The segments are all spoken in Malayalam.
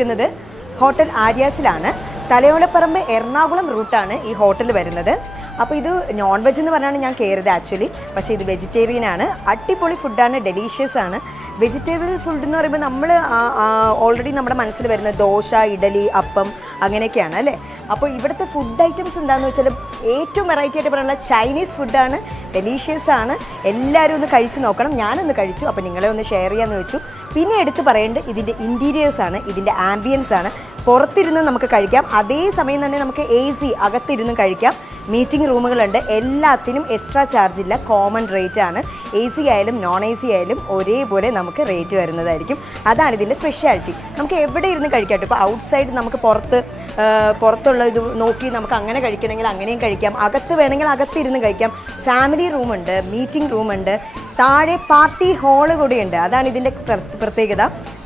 നിൽക്കുന്നത് ഹോട്ടൽ ആര്യാസിലാണ്. തലയോലപ്പറമ്പ് എറണാകുളം റൂട്ടാണ് ഈ ഹോട്ടൽ വരുന്നത്. അപ്പോൾ ഇത് നോൺ വെജ് എന്ന് പറഞ്ഞാണ് ഞാൻ കയറിയത് ആക്ച്വലി. പക്ഷേ ഇത് വെജിറ്റേറിയൻ ആണ്. അടിപൊളി ഫുഡാണ്, ഡെലീഷ്യസ് ആണ്. വെജിറ്റേറിയൻ ഫുഡ് എന്ന് പറയുമ്പോൾ നമ്മൾ ഓൾറെഡി നമ്മുടെ മനസ്സിൽ വരുന്ന ദോശ, ഇഡലി, അപ്പം അങ്ങനെയൊക്കെയാണ് അല്ലേ. അപ്പോൾ ഇവിടുത്തെ ഫുഡ് ഐറ്റംസ് എന്താണെന്ന് വെച്ചാൽ ഏറ്റവും വെറൈറ്റി ആയിട്ട് പറയുന്ന ചൈനീസ് ഫുഡാണ്, ഡെലീഷ്യസ് ആണ്. എല്ലാവരും ഒന്ന് കഴിച്ച് നോക്കണം. ഞാനൊന്ന് കഴിച്ചു, അപ്പോൾ നിങ്ങളെ ഒന്ന് ഷെയർ ചെയ്യാമെന്ന് വെച്ചു. പിന്നെ എടുത്ത് പറയേണ്ടത് ഇതിൻ്റെ ഇൻറ്റീരിയേഴ്സ് ആണ്, ഇതിൻ്റെ ആംബിയൻസ് ആണ്. പുറത്തിരുന്ന് നമുക്ക് കഴിക്കാം, അതേസമയം തന്നെ നമുക്ക് AC അകത്തിരുന്നും കഴിക്കാം. മീറ്റിംഗ് റൂമുകളുണ്ട്. എല്ലാത്തിനും എക്സ്ട്രാ ചാർജ് ഇല്ല, കോമൺ റേറ്റ് ആണ്. AC ആയാലും നോൺ AC ആയാലും ഒരേപോലെ നമുക്ക് റേറ്റ് വരുന്നതായിരിക്കും. അതാണ് ഇതിൻ്റെ സ്പെഷ്യാലിറ്റി. നമുക്ക് എവിടെ ഇരുന്ന് കഴിക്കാം. ഇപ്പോൾ ഔട്ട്സൈഡ് നമുക്ക് പുറത്തുള്ള ഇത് നോക്കി നമുക്ക് അങ്ങനെ കഴിക്കണമെങ്കിൽ അങ്ങനെയും കഴിക്കാം. അകത്ത് വേണമെങ്കിൽ അകത്തിരുന്ന് കഴിക്കാം. ഫാമിലി റൂമുണ്ട്, മീറ്റിംഗ് റൂമുണ്ട്, താഴെ പാർട്ടി ഹാള് കൂടിയുണ്ട്. അതാണ് ഇതിൻ്റെ പ്രത്യേകത.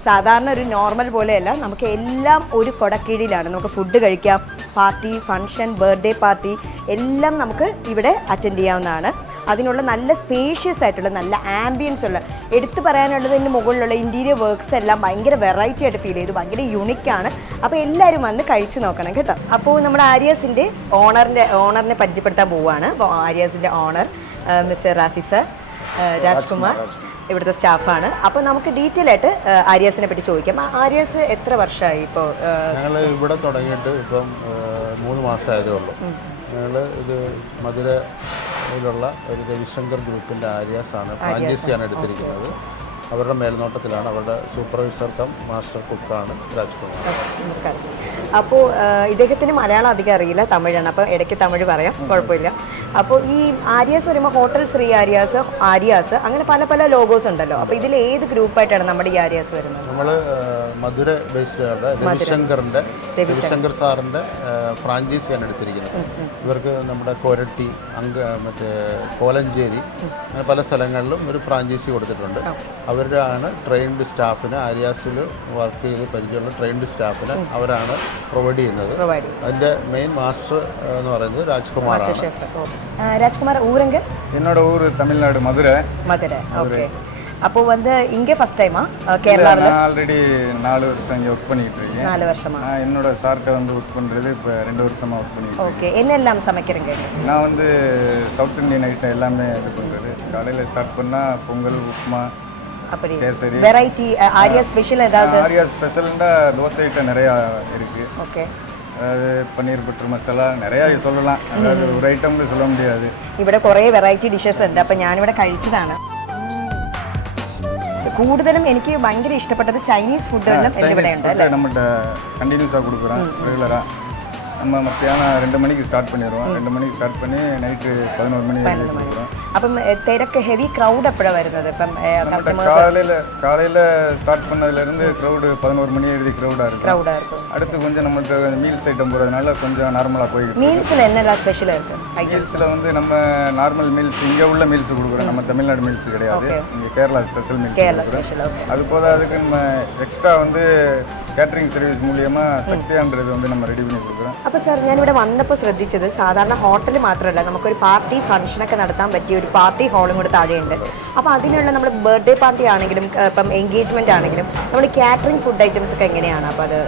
സാധാരണ ഒരു നോർമൽ പോലെയല്ല, നമുക്ക് എല്ലാം ഒരു കൊടക്കീഴിലാണ്. നമുക്ക് ഫുഡ് കഴിക്കാം, പാർട്ടി, ഫങ്ഷൻ, ബർത്ത്ഡേ പാർട്ടി എല്ലാം നമുക്ക് ഇവിടെ അറ്റൻഡ് ചെയ്യാവുന്നതാണ്. അതിനുള്ള നല്ല സ്പേഷ്യസ് ആയിട്ടുള്ള നല്ല ആംബിയൻസ് ഉള്ള, എടുത്തു പറയാനുള്ളതിൻ്റെ മുകളിലുള്ള ഇൻറ്റീരിയർ വർക്ക്സ് എല്ലാം ഭയങ്കര വെറൈറ്റി ആയിട്ട് ഫീൽ ചെയ്തു, ഭയങ്കര യുണിക്കാണ്. അപ്പോൾ എല്ലാവരും വന്ന് കഴിച്ച് നോക്കണം കേട്ടോ. അപ്പോൾ നമ്മുടെ ആര്യാസിൻ്റെ ഓണറിനെ പരിചയപ്പെടുത്താൻ പോവുകയാണ്. അപ്പോൾ ആര്യാസിൻ്റെ owner mister Rafi sir, Rajkumar ഇവിടുത്തെ സ്റ്റാഫാണ്. അപ്പോൾ നമുക്ക് ഡീറ്റെയിൽ ആയിട്ട് ആര്യാസിനെ പറ്റി ചോദിക്കാം. ആര്യാസ് എത്ര വർഷമായി ഇപ്പോൾ? ഞങ്ങൾ ഇവിടെ തുടങ്ങിയിട്ട് ഇപ്പം 3 മാസമായതേ ഉള്ളൂ. ഞങ്ങൾ ഇത് മധുരയിലുള്ള ഒരു രവിശങ്കർ ഗ്രൂപ്പിൻ്റെ ആര്യാസാണ്, ഫ്രാഞ്ചൈസിയാണ് എടുത്തിരിക്കുന്നത്. അവരുടെ മേൽനോട്ടത്തിലാണ്. അവരുടെ സൂപ്പർവൈസർ കം മാസ്റ്റർ കുക്കാണ് രാജ്കുമാർ. നമസ്കാരം. അപ്പോൾ ഇദ്ദേഹത്തിന് മലയാളം അധികം അറിയില്ല, തമിഴാണ്. അപ്പോൾ ഇടയ്ക്ക് തമിഴ് പറയാം, കുഴപ്പമില്ല. അപ്പോൾ ഈ ആര്യാസ് വരുമ്പോൾ ഹോട്ടൽ ശ്രീ ആര്യാസ് അങ്ങനെ പല പല ലോഗോസ് ഉണ്ടല്ലോ. അപ്പോൾ ഇതിൽ ഏത് ഗ്രൂപ്പായിട്ടാണ് നമ്മുടെ ഈ ആര്യാസ് വരുന്നത്? നമ്മൾ മധുര ബേസ്ഡ് രവിശങ്കർ സാറിൻ്റെ ഫ്രാഞ്ചൈസിയാണ് എടുത്തിരിക്കുന്നത്. ഇവർക്ക് നമ്മുടെ കൊരട്ടി, മറ്റേ കോലഞ്ചേരി അങ്ങനെ പല സ്ഥലങ്ങളിലും ഒരു ഫ്രാഞ്ചൈസി കൊടുത്തിട്ടുണ്ട്. അവരുടെ ആണ് ട്രെയിൻഡ് സ്റ്റാഫിന്, ആര്യാസിൽ വർക്ക് ചെയ്ത് പരിചയമുള്ള ട്രെയിൻഡ് സ്റ്റാഫിന് അവരാണ് പ്രൊവൈഡ് ചെയ്യുന്നത്. അതിൻ്റെ മെയിൻ മാസ്റ്റർ എന്ന് പറയുന്നത് രാജ്കുമാറാണ്. ராஜ்குமார் ஊருங்க? என்னோட ஊர் தமிழ்நாடு மதுரை. ஓகே. அப்போ வந்து இங்கே ஃபர்ஸ்ட் டைமா கேரளாவில்? நான் ஆல்ரெடி 4 வருஷம் இங்கே ஒர்க் பண்ணிட்டு இருக்கேன். 4 வருஷமா? என்னோட சார்கிட்ட வந்து ஒர்க் பண்ணுறது இப்போ 2 வருஷமாக ஒர்க் பண்ணிட்டு இருக்கேன். ஓகே. என்னெல்லாம் சமைக்கிறீங்க? நான் வந்து சவுத் இந்தியன் ஐட்டம் எல்லாமே இது பண்ணுறது. காலையில் ஸ்டார்ட் பண்ணால் பொங்கல், உப்புமா, அப்படி கேசரி, வெரைட்டி. ஆர்யா ஸ்பெஷல் ஏதாவது? ஆர்யா ஸ்பெஷல்னா தோசை ஐட்டம் நிறையா இருக்குது. ஓகே. அதாவது பன்னீர் பட்டர் மசாலா நிறையா சொல்லலாம். அதாவது ஒரு ஐட்டம்னு சொல்ல முடியாது. ഇവിടെ കുറേ വെറൈറ്റി ഡിഷസ് ഉണ്ട്. അപ്പം ഞാനിവിടെ കഴിച്ചതാണ്. കൂടുതലും എനിക്ക് ഭയങ്കര ഇഷ്ടപ്പെട്ടത് ചൈനീസ് ഫുഡെല്ലാം ഇവിടെ ഉണ്ട്. நம்மகிட்ட கண்டினியூஸாக கொடுக்குறோம் ரெகுலராக. நம்ம மத்தியானம் 2 மணிக்கு ஸ்டார்ட் பண்ணிடுவோம். 2 மணிக்கு ஸ்டார்ட் பண்ணி நைட்டு 11 மணி கொடுக்குறோம். അപ്പം തിരക്ക് ഹെവി ക്രൗഡ് എപ്പോഴാണ് വരുന്നത്? ഇപ്പം காலையில் ஸ்டார்ட் பண்ணதுலேருந்து க்ரௌடு 11 மணி எழுதி க்ரௌடாக இருக்கும். அடுத்து கொஞ்சம் நம்மளுக்கு மீல்ஸ் ஐட்டம் போகிறதுனால கொஞ்சம் நார்மலாக போயிருக்கு. மீல்ஸில் என்னெல்லாம் ஸ்பெஷலாக இருக்குது? மீல்ஸில் வந்து நம்ம நார்மல் மீல்ஸ் இங்கே உள்ள மீல்ஸ் கொடுக்குறோம். நம்ம தமிழ்நாடு மீல்ஸ் கிடையாது, இங்கே கேரளா ஸ்பெஷல் மீல்ஸ் கொடுக்குறோம். அது போல அதுக்கு நம்ம எக்ஸ்ட்ரா வந்து கேட்ரிங் സർവീസ് മൂല്യமாக സത്യാൻறது வந்து நம்ம ரெடி பண்ணி கொடுக்குறோம். അപ്പോൾ സാർ, ഞാനിവിടെ വന്നപ്പോൾ ശ്രദ്ധിച്ചത് സാധാരണ ഹോട്ടൽ മാത്രമല്ല, നമുക്കൊരു പാർട്ടി ഫംഗ്ഷനൊക്കെ നടത്താൻ പറ്റിയ ഒരു പാർട്ടി ഹാളും കൂടെ താഴെയുണ്ട്. അപ്പോൾ അതിനുള്ള നമ്മൾ ബർത്ത്ഡേ പാർട്ടി ആണെങ്കിലും ഇപ്പം എൻഗേജ്മെൻ്റ് ആണെങ്കിലും നമ്മൾ കാറ്ററിംഗ് ഫുഡ് ഐറ്റംസ് ഒക്കെ എങ്ങനെയാണ്? അപ്പോൾ അത്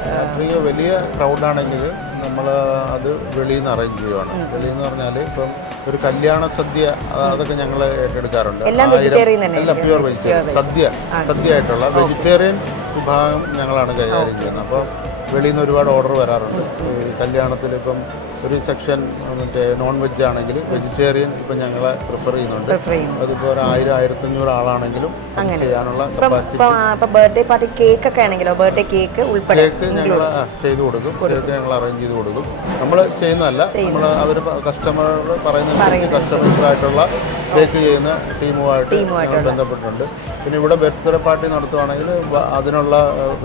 വലിയ ക്രൗഡാണെങ്കിൽ നമ്മൾ അത് വെളിയിൽ നിന്ന് അറേഞ്ച് ചെയ്യുവാണ്. വെളിയിൽ നിന്ന് പറഞ്ഞാൽ ഇപ്പം ഒരു കല്യാണ സദ്യ അതൊക്കെ ഞങ്ങൾ ഏറ്റെടുക്കാറുണ്ട്. എല്ലാം വെജിറ്റേറിയൻ തന്നെ? എല്ലാം പ്യുവർ വെജിറ്റേറിയൻ സദ്യ ആയിട്ടുള്ള വെജിറ്റേറിയൻ വിഭാഗം ഞങ്ങളാണ് കൈകാര്യം ചെയ്യുന്നത്. അപ്പോൾ വെളിയിൽ നിന്ന് ഒരുപാട് ഓർഡർ വരാറുണ്ട്. കല്യാണത്തിൽ ഇപ്പം ഒരു സെക്ഷൻ മറ്റേ നോൺ വെജ് ആണെങ്കിൽ വെജിറ്റേറിയൻ ഇപ്പം ഞങ്ങളെ പ്രിഫർ ചെയ്യുന്നുണ്ട്. അതിപ്പോൾ ഒരു 1000-1500 ആളാണെങ്കിലും ചെയ്യാനുള്ള കപ്പാസിറ്റി. ഇപ്പോൾ ബർത്ത്ഡേ പാർട്ടി കേക്ക് ഒക്കെ ആണെങ്കിലോ? ബർത്ത്ഡേ കേക്ക് ഉൾപ്പെടെ കേക്ക് ഞങ്ങൾ ചെയ്ത് കൊടുക്കും. കേക്ക് ഞങ്ങൾ അറേഞ്ച് ചെയ്ത് കൊടുക്കും. നമ്മൾ ചെയ്യുന്നതല്ല, നമ്മൾ അവർ കസ്റ്റമർ പറയുന്ന കസ്റ്റമൈസ്ഡായിട്ടുള്ള കേക്ക് ചെയ്യുന്ന ടീമുമായിട്ട് ഞങ്ങൾ ബന്ധപ്പെട്ടിട്ടുണ്ട്. പിന്നെ ഇവിടെ ബർത്ത്ഡേ പാർട്ടി നടത്തുവാണെങ്കിൽ അതിനുള്ള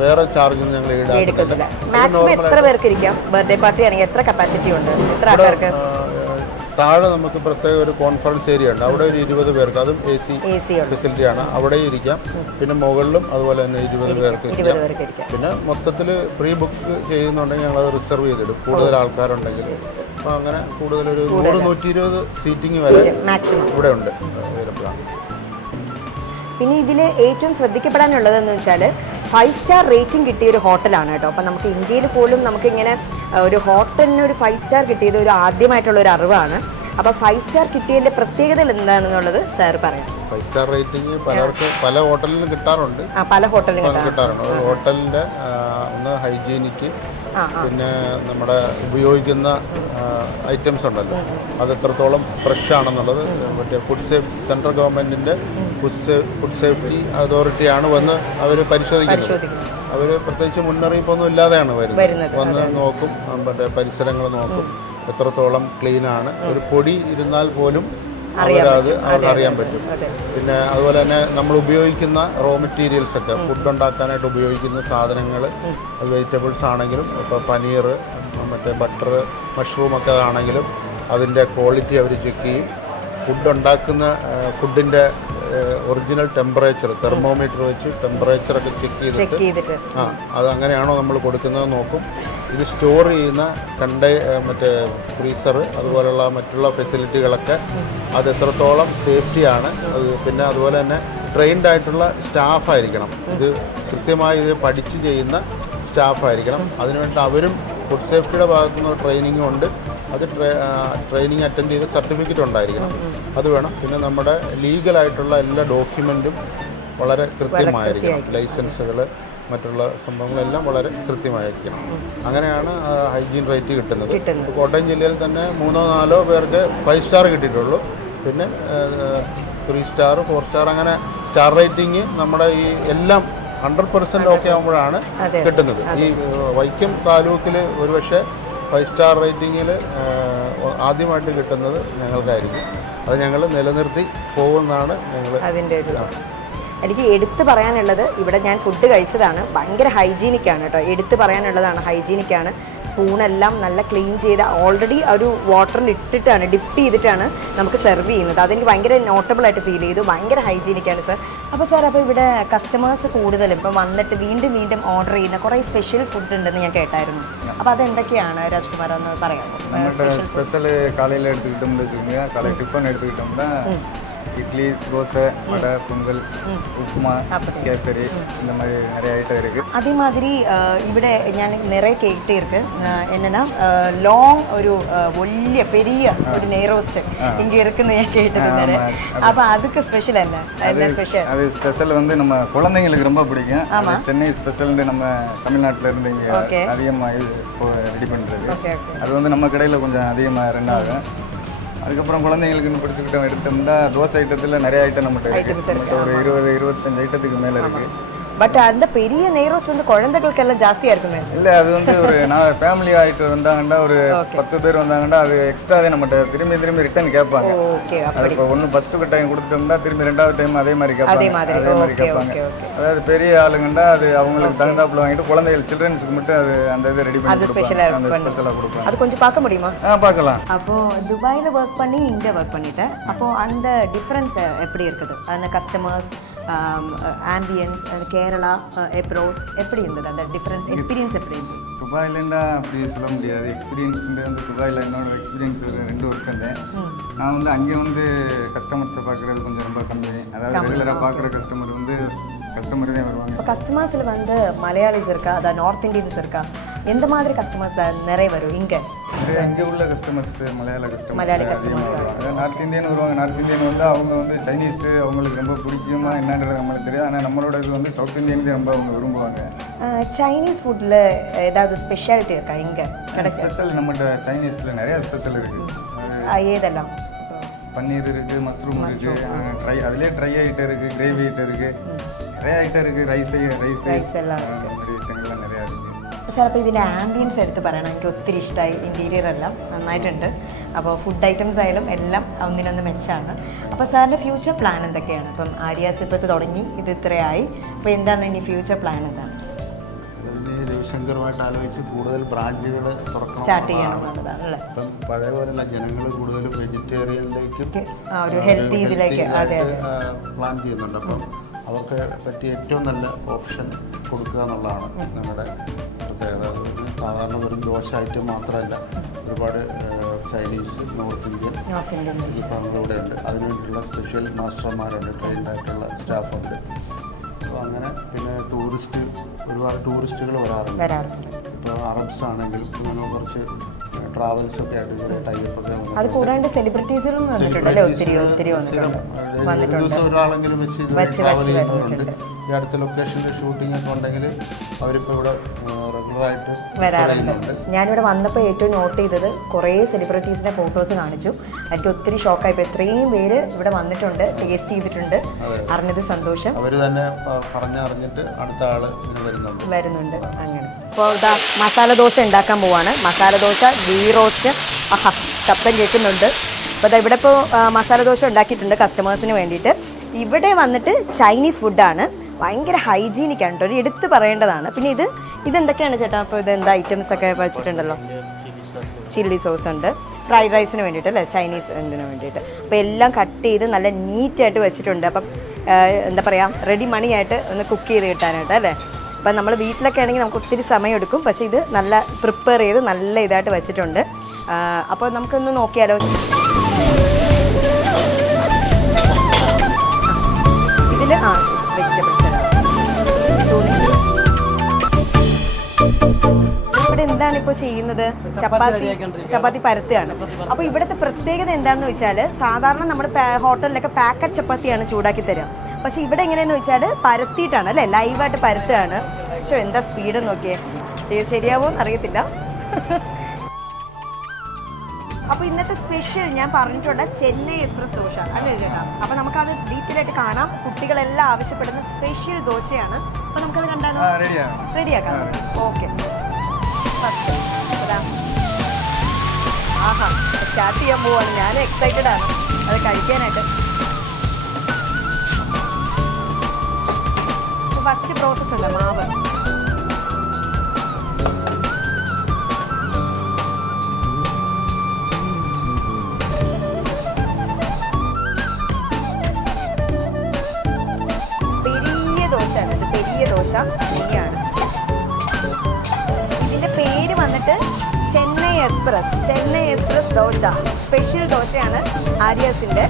വേറെ ചാർജൊന്നും ഞങ്ങൾ ഈടാക്കുന്നില്ല. മാക്സിമം എത്ര പേർക്ക് ഇരിക്കാം? ബർത്ത്ഡേ പാർട്ടി ആണെങ്കിൽ എത്ര കപ്പാസിറ്റി ഉണ്ട്? താഴെ നമുക്ക് പ്രത്യേക ഒരു കോൺഫറൻസ് ഏരിയ ഉണ്ട്. അവിടെ ഒരു 20 പേർക്ക്, അതും AC ഫെസിലിറ്റിയാണ്, അവിടെ ഇരിക്കാം. പിന്നെ മുകളിലും അതുപോലെ തന്നെ 20 പേർക്ക് ഇരിക്കാം. പിന്നെ മൊത്തത്തിൽ പ്രീ ബുക്ക് ചെയ്യുന്നുണ്ടെങ്കിൽ ഞങ്ങളത് റിസർവ് ചെയ്തിടും, കൂടുതൽ ആൾക്കാരുണ്ടെങ്കിൽ. അപ്പോൾ അങ്ങനെ കൂടുതലൊരു 100-120 സീറ്റിംഗ് വരെ ഇവിടെ ഉണ്ട്, അവൈലബിൾ ആണ്. പിന്നെ ഇതിൽ ഏറ്റവും ശ്രദ്ധിക്കപ്പെടാനുള്ളതെന്ന് വെച്ചാൽ 5 സ്റ്റാർ റേറ്റിംഗ് കിട്ടിയ ഒരു ഹോട്ടലാണ് കേട്ടോ. അപ്പോൾ നമുക്ക് ഇന്ത്യയിൽ പോലും നമുക്കിങ്ങനെ ഒരു ഹോട്ടലിന് ഒരു 5 സ്റ്റാർ കിട്ടിയത് ഒരു ആദ്യമായിട്ടുള്ള ഒരു അറിവാണ്. അപ്പോൾ 5 സ്റ്റാർ കിട്ടിയതിൻ്റെ പ്രത്യേകതകൾ എന്താണെന്നുള്ളത് സാർ പറയാം. 5 സ്റ്റാർ റേറ്റിംഗ് പലർക്ക് പല ഹോട്ടലിലും കിട്ടാറുണ്ട്. പല ഹോട്ടലിലും കിട്ടാറുണ്ട്. ഒരു ഹോട്ടലിൻ്റെ ഒന്ന് ഹൈജീനിക്ക്, പിന്നെ നമ്മുടെ ഉപയോഗിക്കുന്ന ഐറ്റംസ് ഉണ്ടല്ലോ അത് എത്രത്തോളം ഫ്രഷ് ആണെന്നുള്ളത് മറ്റേ സെൻട്രൽ ഗവൺമെൻറ്റിൻ്റെ ഫുഡ് സേഫ്റ്റി അതോറിറ്റിയാണ് വന്ന് അവർ പരിശോധിക്കുന്നത്. അവർ പ്രത്യേകിച്ച് മുന്നറിയിപ്പൊന്നും ഇല്ലാതെയാണ് വരുന്നത്. വന്ന് നോക്കും, മറ്റേ പരിസരങ്ങൾ നോക്കും, എത്രത്തോളം ക്ലീനാണ്. ഒരു പൊടി ഇരുന്നാൽ പോലും അവർക്കറിയാൻ പറ്റും. പിന്നെ അതുപോലെ തന്നെ നമ്മൾ ഉപയോഗിക്കുന്ന റോ മെറ്റീരിയൽസ് ഒക്കെ ഫുഡ് ഉണ്ടാക്കാനായിട്ട് ഉപയോഗിക്കുന്ന സാധനങ്ങൾ, വെജിറ്റബിൾസ് ആണെങ്കിലും ഇപ്പോൾ പനീർ, മറ്റേ ബട്ടർ, മഷ്റൂം ഒക്കെ ആണെങ്കിലും അതിൻ്റെ ക്വാളിറ്റി അവർ ചെക്ക് ചെയ്യും. ഫുഡ് ഉണ്ടാക്കുന്ന ഫുഡിൻ്റെ ഒറിജിനൽ ടെമ്പറേച്ചർ തെർമോമീറ്റർ വെച്ച് ടെമ്പറേച്ചറൊക്കെ ചെക്ക് ചെയ്തിട്ട് അത് അങ്ങനെയാണോ നമ്മൾ കൊടുക്കുന്നത് നോക്കും. ഇത് സ്റ്റോർ ചെയ്യുന്ന മറ്റേ ഫ്രീസർ അതുപോലെയുള്ള മറ്റുള്ള ഫെസിലിറ്റികളൊക്കെ അത് എത്രത്തോളം സേഫ്റ്റിയാണ്. അത് പിന്നെ അതുപോലെ തന്നെ ട്രെയിൻഡ് ആയിട്ടുള്ള സ്റ്റാഫായിരിക്കണം. ഇത് കൃത്യമായി ഇത് പഠിച്ച് ചെയ്യുന്ന സ്റ്റാഫായിരിക്കണം. അതിനുവേണ്ടി അവരും ഫുഡ് സേഫ്റ്റിയുടെ ഭാഗത്തുനിന്ന് ട്രെയിനിങ്ങും ഉണ്ട്. അത് ട്രെയിനിങ് അറ്റൻഡ് ചെയ്ത് സർട്ടിഫിക്കറ്റ് ഉണ്ടായിരിക്കണം. അത് വേണം. പിന്നെ നമ്മുടെ ലീഗലായിട്ടുള്ള എല്ലാ ഡോക്യുമെൻറ്റും വളരെ കൃത്യമായിരിക്കണം. ലൈസൻസുകൾ മറ്റുള്ള സംഭവങ്ങളെല്ലാം വളരെ കൃത്യമായിരിക്കണം. അങ്ങനെയാണ് ഹൈജീൻ റേറ്റ് കിട്ടുന്നത്. കോട്ടയം ജില്ലയിൽ തന്നെ 3-4 പേർക്ക് 5 സ്റ്റാർ കിട്ടിയിട്ടുള്ളൂ. പിന്നെ 3 സ്റ്റാർ 4 സ്റ്റാർ അങ്ങനെ സ്റ്റാർ റേറ്റിംഗ് നമ്മുടെ ഈ എല്ലാം 100% ഓക്കെ ആകുമ്പോഴാണ് കിട്ടുന്നത്. ഈ വൈക്കം താലൂക്കിൽ ഒരുപക്ഷെ 5 സ്റ്റാർ റേറ്റിങ്ങിൽ ആദ്യമായിട്ട് കിട്ടുന്നത് ഞങ്ങൾക്കായിരിക്കും. അത് ഞങ്ങൾ നിലനിർത്തി പോകുന്നതാണ് ഞങ്ങൾ. അതിൻ്റെ എനിക്ക് എടുത്തു പറയാനുള്ളത്, ഇവിടെ ഞാൻ ഫുഡ് കഴിച്ചതാണ്, ഭയങ്കര ഹൈജീനിക്കാണ് കേട്ടോ. എടുത്തു പറയാനുള്ളതാണ്, ഹൈജീനിക്കാണ്. സ്പൂണെല്ലാം നല്ല ക്ലീൻ ചെയ്ത് ഓൾറെഡി ഒരു വാട്ടറിൽ ഇട്ടിട്ടാണ്, ഡിപ്പ് ചെയ്തിട്ടാണ് നമുക്ക് സെർവ് ചെയ്യുന്നത്. അതെനിക്ക് ഭയങ്കര നോട്ടബിളായിട്ട് ഫീൽ ചെയ്തു. ഭയങ്കര ഹൈജീനിക്കാണ് സാർ. അപ്പോൾ സാർ, അപ്പോൾ ഇവിടെ കസ്റ്റമേഴ്സ് കൂടുതലും ഇപ്പം വന്നിട്ട് വീണ്ടും വീണ്ടും ഓർഡർ ചെയ്യുന്ന കുറേ സ്പെഷ്യൽ ഫുഡ് ഉണ്ടെന്ന് ഞാൻ കേട്ടായിരുന്നു. അപ്പോൾ അതെന്തൊക്കെയാണ് രാജ്കുമാർ ഒന്ന് പറയാമോ? ஸ்பெஷல் காலையில் எடுத்துக்கிட்டோம்னு வச்சுக்கோங்க, காலை டிஃபன் எடுத்துக்கிட்டோம்னா இட்லி, தோசை, வடை, பொங்கல், உப்புமா, கேசரி, இந்த மாதிரி நிறைய ஐட்டம் இருக்குது. அதே மாதிரி ഇവിടെ ഞാൻ നിറയെ കേട്ടേ இருக்கு என்னன்னா லாங் ஒரு വലിയ பெரிய ஒரு நெய் ரோஸ்ட் இங்க இருக்குன்னு நான் கேட்டது. அப்ப அதுக்கு ஸ்பெஷல் என்ன? அது ஸ்பெஷல் வந்து நம்ம குழந்தைங்களுக்கு ரொம்ப பிடிக்கும். சென்னை ஸ்பெஷல்னு நம்ம தமிழ்நாட்டில இருந்து இங்க அதிகமாக ரெடி பண்றது. அது வந்து நம்ம கடையில் கொஞ்சம் அதிகமாக ரன் ஆகும். அதுக்கப்புறம் குழந்தைங்களுக்கு பிடிச்சிக்கிட்டோம் எடுத்தோம்னா தோசை ஐட்டத்தில் நிறைய ஐட்டம் நம்மகிட்ட இருக்குது. ஒரு 20-25 ஐட்டத்துக்கு மேலே இருக்குது. பட் அந்த பெரிய நெய் ரோஸ்ட் வந்து குழந்தைகளுக்கு எல்லாம் ஜாஸ்தியா இருக்குமே? இல்ல, அது வந்து ஒரு நான் ஃபேமிலி ஆயிட்டு வந்தாங்கன்னா ஒரு 10 பேர் வந்தாங்கன்னா அது எக்ஸ்ட்ராவே நம்மகிட்ட திரும்பி ரிட்டர்ன் கேட்பாங்க. அது இப்போ ஒன்று ஃபர்ஸ்ட் டைம் கொடுத்துட்டோம்னா திரும்பி 2வது டைம் அதே மாதிரி கேட்பாங்க. அதாவது பெரிய ஆளுங்கன்னா அது அவங்களுக்கு தகுந்தாப்புல வாங்கிட்டு குழந்தைகள் சில்ட்ரன்ஸுக்கு மட்டும் அது அந்த இது ரெடி பண்ணி ஸ்பெஷலாக கொடுப்போம். அது கொஞ்சம் பார்க்க முடியுமா? பார்க்கலாம். அப்போ துபாயில் ஒர்க் பண்ணி இங்கே ஒர்க் பண்ணிட்டேன். அப்போ அந்த டிஃப்ரென்ஸ் எப்படி இருக்குது? அந்த கஸ்டமர்ஸ், ஆம்பியன்ஸ், கேரளா, எப்ரோட் எப்படி இருந்தது? அந்த டிஃப்ரென்ஸ் எக்ஸ்பீரியன்ஸ் எப்படி இருந்தது? துபாயிலேருந்தா அப்படி சொல்ல முடியாது. எக்ஸ்பீரியன்ஸுன்றது வந்து துபாயில் என்னோட எக்ஸ்பீரியன்ஸ் ஒரு 2 வருஷம். நான் வந்து அங்கே வந்து கஸ்டமர்ஸை பார்க்குறது கொஞ்சம் ரொம்ப கம்மி. அதாவது ரெகுலராக பார்க்குற கஸ்டமர் வந்து கஸ்டமர் தான் வருவாங்க. இப்போ கஸ்டமர்ஸில் வந்து மலையாளிஸ் இருக்கா, அதாவது நார்த் இந்தியன்ஸ் இருக்கா? எந்த மாதிரி கஸ்டமர்ஸ் நிறைய வரும் இங்கே? இங்கே உள்ள கஸ்டமர்ஸ் மலையாள கஸ்டமர்ஸ் வருவாங்க. நார்த் இந்தியன் வருவாங்க. நார்த் இந்தியன் வந்து அவங்க வந்து சைனீஸ்ட்டு அவங்களுக்கு ரொம்ப பிடிக்குமா என்னன்றது நம்மளுக்கு தெரியாது. ஆனால் நம்மளோட இது வந்து சவுத் இந்தியன் தான் ரொம்ப அவங்க விரும்புவாங்க. சைனீஸ் ஃபுட்டில் ஏதாவது ஸ்பெஷாலிட்டி இருக்கா இங்கே? ஸ்பெஷல் நம்மகிட்ட சைனீஸில் நிறையா ஸ்பெஷல் இருக்குது. ஏதெல்லாம்? பன்னீர் இருக்குது, மஷ்ரூம் இருக்குது, அதுலேயே ட்ரை ஐட்டம் இருக்குது, கிரேவி ஐட்டம் இருக்குது, நிறைய ஐட்டம் இருக்குது. ரைஸ் எல்லாம் மாதிரி ஐட்டங்கள்லாம் நிறையா இருக்குது. സാർ, അപ്പോൾ ഇതിൻ്റെ ആംബിയൻസ് എടുത്ത് പറയണം. എനിക്ക് ഒത്തിരി ഇഷ്ടമായി. ഇൻറ്റീരിയർ എല്ലാം നന്നായിട്ടുണ്ട്. അപ്പോൾ ഫുഡ് ഐറ്റംസ് ആയാലും എല്ലാം ഒന്നിനൊന്ന് മെച്ചാണ്. അപ്പോൾ സാറിൻ്റെ ഫ്യൂച്ചർ പ്ലാൻ എന്തൊക്കെയാണ്? ഇപ്പം ആര്യാസ് ഇപ്പോൾ തുടങ്ങി, ഇത് ഇത്രയായി. അപ്പോൾ എന്താണ് ഇനി ഫ്യൂച്ചർ പ്ലാൻ? എന്താണ്? രവിശങ്കറുമായിട്ട് ആലോചിച്ച് കൂടുതൽ ബ്രാഞ്ചുകൾ സ്റ്റാർട്ട് ചെയ്യണമെന്നുള്ളതാണ് അല്ലേ? ഇപ്പം പഴയ പോലെയുള്ള ജനങ്ങൾ കൂടുതലും വെജിറ്റേറിയനിലേക്കും ഒരു ഹെൽത്തി ഇതിലേക്ക് പ്ലാൻ ചെയ്യുന്നുണ്ട്. അപ്പം അവർക്ക് പറ്റിയ ഏറ്റവും നല്ല ഓപ്ഷൻ കൊടുക്കുക എന്നുള്ളതാണ് ഞങ്ങളുടെ പ്രത്യേകത. സാധാരണ വെറും ദോശ ഐറ്റം മാത്രമല്ല, ഒരുപാട് ചൈനീസ്, നോർത്ത് ഇന്ത്യൻ വിഭവങ്ങളിവിടെ ഉണ്ട്. അതിനുവേണ്ടിയിട്ടുള്ള സ്പെഷ്യൽ മാസ്റ്റർമാരുണ്ട്, ട്രെയിൻഡായിട്ടുള്ള സ്റ്റാഫുണ്ട്. അപ്പോൾ അങ്ങനെ പിന്നെ ഒരുപാട് ടൂറിസ്റ്റുകൾ വരാറുണ്ട്. ഇപ്പോൾ അറബ്സ് ആണെങ്കിൽ അങ്ങനെ കുറച്ച് ട്രാവൽസ് ഒക്കെ ആയിട്ട് ചെറിയ ടൈപ്പൊക്കെ അത് കൂടാണ്ട് സെലിബ്രിറ്റീസുകളും വന്നിട്ടുണ്ടല്ലേ, ഒത്തിരി ദിവസം ഒരാളെങ്കിലും വെച്ച് ട്രാവൽ ചെയ്യുന്നവരുണ്ട്. ഈ അടുത്ത ലൊക്കേഷനിൽ ഷൂട്ടിംഗ് ഒക്കെ ഉണ്ടെങ്കിൽ അവരിപ്പോൾ ഇവിടെ റെഗുലറായിട്ട് വരാറുണ്ട്. ഞാനിവിടെ വന്നപ്പോൾ ഏറ്റവും നോട്ട് ചെയ്തത് കുറേ സെലിബ്രിറ്റീസിൻ്റെ ഫോട്ടോസ് കാണിച്ചു. എനിക്ക് ഒത്തിരി ഷോക്കായിപ്പോൾ ഇത്രയും പേര് ഇവിടെ വന്നിട്ടുണ്ട്, ടേസ്റ്റ് ചെയ്തിട്ടുണ്ട്, അറിഞ്ഞത് സന്തോഷം. അവർ തന്നെ പറഞ്ഞറിഞ്ഞിട്ട് അടുത്ത ആൾ വരുന്നുണ്ട്. അങ്ങനെ ഇപ്പോൾ ഇതാ മസാല ദോശ ഉണ്ടാക്കാൻ പോവാണ്. മസാല ദോശ, ഗീ റോസ്റ്റ്, ശബ്ദം കേൾക്കുന്നുണ്ട്. അപ്പോൾ ഇതാ ഇവിടെ ഇപ്പോൾ മസാല ദോശ ഉണ്ടാക്കിയിട്ടുണ്ട് കസ്റ്റമേഴ്സിന് വേണ്ടിയിട്ട്. ഇവിടെ വന്നിട്ട് ചൈനീസ് ഫുഡാണ്, ഭയങ്കര ഹൈജീനിക്കാണ് കേട്ടോ, ഒരു എടുത്ത് പറയേണ്ടതാണ്. പിന്നെ ഇതെന്തൊക്കെയാണ് ചേട്ടാ? അപ്പോൾ ഇതെന്താ ഐറ്റംസ് ഒക്കെ വെച്ചിട്ടുണ്ടല്ലോ? ചില്ലി സോസ് ഉണ്ട്, ഫ്രൈഡ് റൈസിന് വേണ്ടിയിട്ട് അല്ലേ, ചൈനീസ് എന്തിനു വേണ്ടിയിട്ട്. അപ്പോൾ എല്ലാം കട്ട് ചെയ്ത് നല്ല നീറ്റായിട്ട് വെച്ചിട്ടുണ്ട്. അപ്പം എന്താ പറയുക, റെഡി മണിയായിട്ട് ഒന്ന് കുക്ക് ചെയ്ത് കിട്ടാനായിട്ട് അല്ലേ. അപ്പം നമ്മൾ വീട്ടിലൊക്കെ ആണെങ്കിൽ നമുക്ക് ഒത്തിരി സമയം എടുക്കും, പക്ഷേ ഇത് നല്ല പ്രിപ്പയർ ചെയ്ത് നല്ല ഇതായിട്ട് വെച്ചിട്ടുണ്ട്. അപ്പോൾ നമുക്കൊന്ന് നോക്കിയാലോ. ഇതിൽ വെജിറ്റബിൾസ് ഇവിടെ എന്താണ് ഇപ്പോൾ ചെയ്യുന്നത്? ചപ്പാത്തി പരത്തുകയാണ്. അപ്പോൾ ഇവിടുത്തെ പ്രത്യേകത എന്താണെന്ന് വെച്ചാൽ, സാധാരണ നമ്മുടെ ഹോട്ടലിലൊക്കെ പാക്കറ്റ് ചപ്പാത്തിയാണ് ചൂടാക്കി തരിക. പക്ഷേ ഇവിടെ എങ്ങനെയാണെന്ന് വെച്ചാൽ പരത്തിയിട്ടാണ് അല്ലേ, ലൈവായിട്ട് പരത്തുകയാണ്. പക്ഷേ എന്താ സ്പീഡ് നോക്കിയേ, ശരിയാവുമെന്ന് അറിയത്തില്ല. അപ്പോൾ ഇന്നത്തെ സ്പെഷ്യൽ ഞാൻ പറഞ്ഞിട്ടുണ്ട് ചെന്നൈ എക്സ്പ്രസ് ദോശ അല്ലേ ചേട്ടാ? അപ്പോൾ നമുക്കത് ഡീറ്റെയിൽ ആയിട്ട് കാണാം. കുട്ടികളെല്ലാം ആവശ്യപ്പെടുന്ന സ്പെഷ്യൽ ദോശയാണ്. അപ്പോൾ നമുക്കത് കണ്ടാലോ? റെഡിയാക്കാം. ഓക്കെ, ആഹാ സ്റ്റാർട്ട് ചെയ്യാൻ പോവാണ്. ഞാൻ എക്സൈറ്റഡ് ആണ് അത് കഴിക്കാനായിട്ട്. ഫസ്റ്റ് പ്രോസസ് ഉണ്ട് മാവ്. പെരിയ ദോശയാണ് ഇത്, പെരിയ ദോശ നെയ്യാണ്. ഇതിന്റെ പേര് വന്നിട്ട് ചെന്നൈ എക്സ്പ്രസ് ദോശ. സ്പെഷ്യൽ ദോശയാണ് ആര്യാസിന്റെ.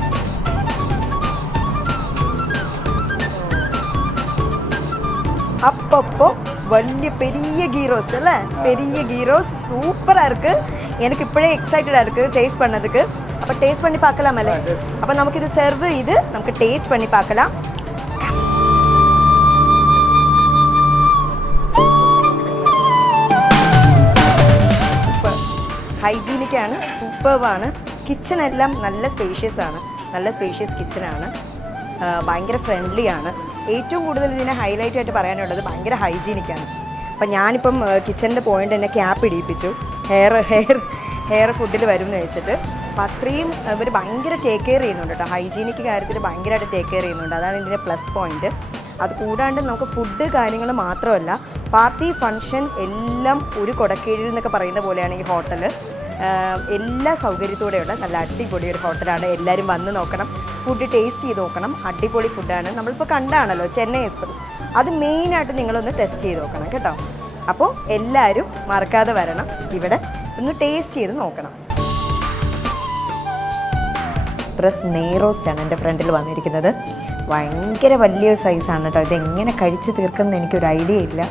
அப்பப்போ വലിയ பெரிய கீ ரோஸ்ட் அல்ல, பெரிய கீ ரோஸ்ட் சூப்பராக இருக்குது. எனக்கு இப்போவே எக்ஸைட்டடாக இருக்குது டேஸ்ட் பண்ணதுக்கு. அப்போ டேஸ்ட் பண்ணி பார்க்கலாமல்ல? அப்போ நமக்கு இது சர்வ் இது நமக்கு டேஸ்ட் பண்ணி பார்க்கலாம். സൂപ്പർ ഹൈജീനിക്കാണ്, സൂപ്പർവാണ്. കിച്ചണെല്ലാം നല്ല സ്പേഷ്യസ് ആണ്, നല്ല സ്പേഷ്യസ് കിച്ചണാണ്, ഭയങ്കര ഫ്രണ്ട്ലിയാണ്. ഏറ്റവും കൂടുതൽ ഇതിനെ ഹൈലൈറ്റ് ആയിട്ട് പറയാനുള്ളത് ഭയങ്കര ഹൈജീനിക്കാണ്. അപ്പം ഞാനിപ്പം കിച്ചണിൻ്റെ പോയിൻ്റ് എന്നെ ക്യാപ്പ് ഇടിയിപ്പിച്ചു, ഹെയർ ഫുഡിൽ വരും എന്ന് വെച്ചിട്ട്. അപ്പം അത്രയും ഇവർ ഭയങ്കര ടേക്ക് കെയർ ചെയ്യുന്നുണ്ട് കേട്ടോ, ഹൈജീനിക്ക് കാര്യത്തിൽ ഭയങ്കരമായിട്ട് ടേക്ക് കെയർ ചെയ്യുന്നുണ്ട്. അതാണ് ഇതിൻ്റെ പ്ലസ് പോയിൻറ്റ്. അത് കൂടാണ്ട് നമുക്ക് ഫുഡ് കാര്യങ്ങൾ മാത്രമല്ല, പാർട്ടി ഫങ്ഷൻ എല്ലാം ഒരു കൊടക്കീഴിൽ എന്നൊക്കെ പറയുന്ന പോലെയാണ് ഈ ഹോട്ടൽ. എല്ലാ സൗകര്യത്തോടെയുള്ള നല്ല അടിപൊളി ഒരു ഹോട്ടലാണ്. എല്ലാവരും വന്ന് നോക്കണം, ഫുഡ് ടേസ്റ്റ് ചെയ്ത് നോക്കണം. അടിപൊളി ഫുഡാണ്. നമ്മളിപ്പോൾ കണ്ടാണല്ലോ ചെന്നൈ എക്സ്പ്രസ്, അത് മെയിനായിട്ട് നിങ്ങളൊന്ന് ടെസ്റ്റ് ചെയ്ത് നോക്കണം കേട്ടോ. അപ്പോൾ എല്ലാവരും മറക്കാതെ വരണം, ഇവിടെ ഒന്ന് ടേസ്റ്റ് ചെയ്ത് നോക്കണം. എക്സ്പ്രസ് നെയ് റോസ്റ്റാണ് എൻ്റെ ഫ്രണ്ടിൽ വന്നിരിക്കുന്നത്. ഭയങ്കര വലിയൊരു സൈസാണ് കേട്ടോ. ഇതെങ്ങനെ കഴിച്ച് തീർക്കുമെന്ന് എനിക്കൊരു ഐഡിയ ഇല്ല.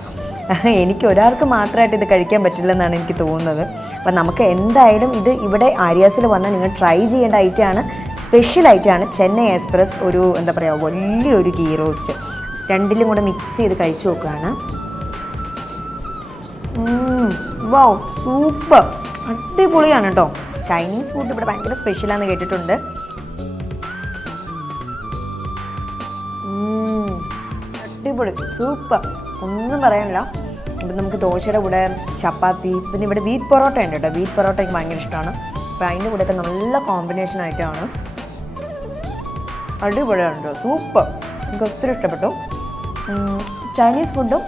എനിക്ക് ഒരാൾക്ക് മാത്രമായിട്ട് ഇത് കഴിക്കാൻ പറ്റില്ലെന്നാണ് എനിക്ക് തോന്നുന്നത്. അപ്പം നമുക്ക് എന്തായാലും ഇത് ഇവിടെ ആര്യാസിൽ വന്നാൽ നിങ്ങൾ ട്രൈ ചെയ്യേണ്ട ഐറ്റമാണ്, സ്പെഷ്യൽ ഐറ്റമാണ് ചെന്നൈ എക്സ്പ്രസ്. ഒരു എന്താ പറയുക, വലിയൊരു ഗീ റോസ്റ്റ് രണ്ടിലും കൂടെ മിക്സ് ചെയ്ത് കഴിച്ചു നോക്കുകയാണ്. വൗ, സൂപ്പർ, അടിപൊളിയാണ് കേട്ടോ. ചൈനീസ് ഫുഡ് ഇവിടെ ഭയങ്കര സ്പെഷ്യലാണെന്ന് കേട്ടിട്ടുണ്ട്. അടിപൊളി, സൂപ്പർ, ഒന്നും പറയാനില്ല. ഇപ്പം നമുക്ക് ദോശയുടെ കൂടെ ചപ്പാത്തി, പിന്നെ ഇവിടെ വീറ്റ് പൊറോട്ട ഉണ്ട് കേട്ടോ. വീറ്റ് പൊറോട്ട എനിക്ക് ഭയങ്കര ഇഷ്ടമാണ്. അപ്പോൾ അതിൻ്റെ കൂടെയൊക്കെ നല്ല കോമ്പിനേഷൻ ആയിട്ടാണ്. അടിപൊളിയാണ് കേട്ടോ, സൂപ്പർ, എനിക്ക് ഒത്തിരി ഇഷ്ടപ്പെട്ടു. ചൈനീസ് ഫുഡും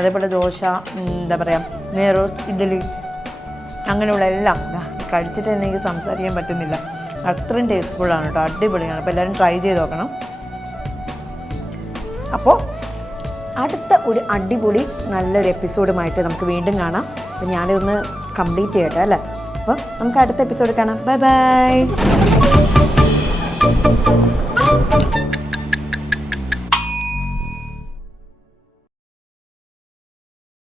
അതേപോലെ ദോശ, എന്താ പറയുക, നെയ് റോസ്റ്റ്, ഇഡ്ഡലി, അങ്ങനെയുള്ള എല്ലാം കഴിച്ചിട്ട് എനിക്ക് സംസാരിക്കാൻ പറ്റുന്നില്ല, അത്രയും ടേസ്റ്റ്ഫുള്ളാണ് കേട്ടോ, അടിപൊളിയാണ്. അപ്പോൾ എല്ലാവരും ട്രൈ ചെയ്ത് നോക്കണം. അപ്പോൾ അടുത്ത ഒരു അടിപൊളി നല്ലൊരു എപ്പിസോഡുമായിട്ട് നമുക്ക് വീണ്ടും കാണാം. അപ്പോൾ ഞാനിതൊന്ന് കംപ്ലീറ്റ് ചെയ്യട്ടെ അല്ലേ. അപ്പോൾ നമുക്ക് അടുത്ത എപ്പിസോഡ് കാണാം. Bye bye.